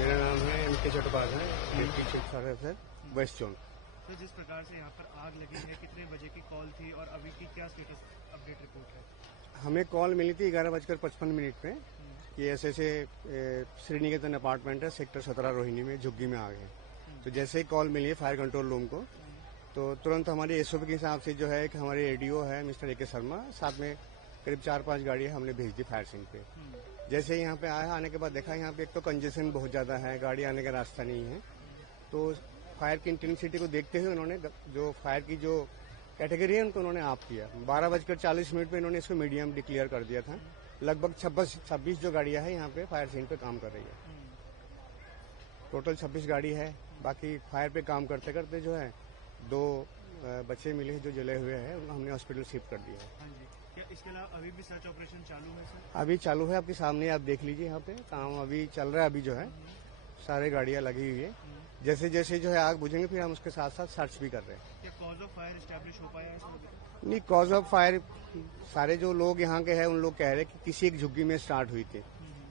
मेरा नाम है MK Chattopadhyay, deputy chief officer west zone. तो जिस प्रकार से यहाँ पर आग लगी है, कितने बजे की कॉल थी और अभी की क्या स्टेटस अपडेट रिपोर्ट है? हमें कॉल मिली थी 11:55 पे कि ऐसे श्रीनिकेतन अपार्टमेंट है सेक्टर 17 रोहिणी में झुग्गी में आग है। तो जैसे ही कॉल मिली है फायर कंट्रोल रूम को, तो तुरंत हमारी एसओपी के हिसाब से जो है कि हमारे एडीओ है मिस्टर AK शर्मा, साथ में करीब 4-5 गाड़ियां हमने भेज दी फायर सीन पे। जैसे ही यहाँ पे आया, आने के बाद देखा यहाँ पे एक तो कंजेशन बहुत ज्यादा है, गाड़ी आने का रास्ता नहीं है। तो फायर की इंटेंसिटी को देखते हुए उन्होंने जो फायर की जो कैटेगरी है उनको उन्होंने ऑफ किया। 12:40 पे इन्होंने इसको मीडियम डिक्लेयर कर दिया था। लगभग 26 जो गाड़ियां हैं यहाँ पे फायर सीन पे काम कर रही है। टोटल 26 गाड़ी है। बाकी फायर पे काम करते करते जो है 2 बच्चे मिले जो जले हुए हैं, उनको हमने हॉस्पिटल शिफ्ट कर दिया है। हाँ जी, क्या इसके अलावा अभी भी सर्च ऑपरेशन चालू है सर? अभी चालू है, आपके सामने आप देख लीजिए, यहाँ पे काम अभी चल रहा है। अभी जो है सारे गाड़ियां लगी हुई है। जैसे जैसे जो है आग बुझेंगे फिर हम उसके साथ साथ सर्च भी कर रहे हैं। क्या कॉज ऑफ फायर एस्टैब्लिश हो पाया है सर? नहीं, कॉज ऑफ फायर सारे जो लोग यहाँ के हैं उन लोग कह रहे हैं कि किसी एक झुग्गी में स्टार्ट हुई थी।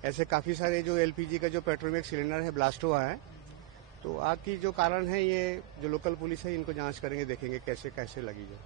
ऐसे काफी सारे जो LPG का जो पेट्रोलियम सिलेंडर है ब्लास्ट हुआ है। तो आग की जो कारण है ये जो लोकल पुलिस है इनको जांच करेंगे, देखेंगे कैसे कैसे लगी है।